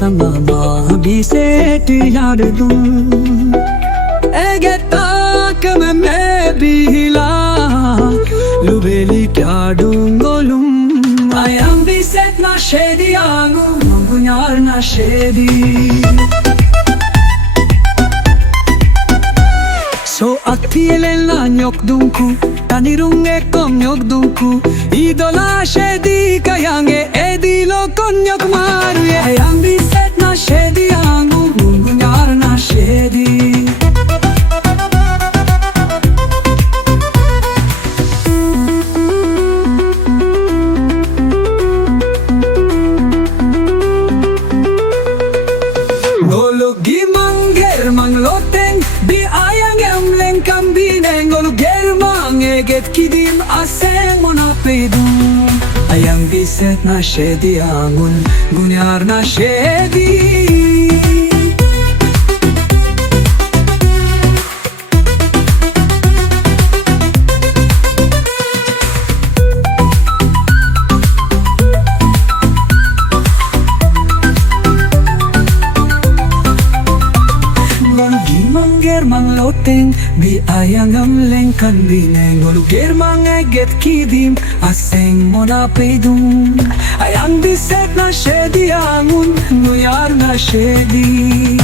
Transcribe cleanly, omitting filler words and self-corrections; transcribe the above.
Yasamname bíísét yardung Eget takamem gebila Lubeé líkyardung ngolumme Ayang biísétna ShédíAngun ngunyarna Shédí So atíe lenla nyok dungku Tani rung ekom dungku Idola Shédík ayange Edílokom nyokmaruyé Ayang biísétna ShédíAngun ngunyarna Shédí Eget kídí'm Ayang biísétna ShédíAngun ngunyarna Shédí Mangloteng bi ayang kan bine ngoluger eget kídí'm mona pedung Ayang biísétna ShédíAngun ngunyarna Shédí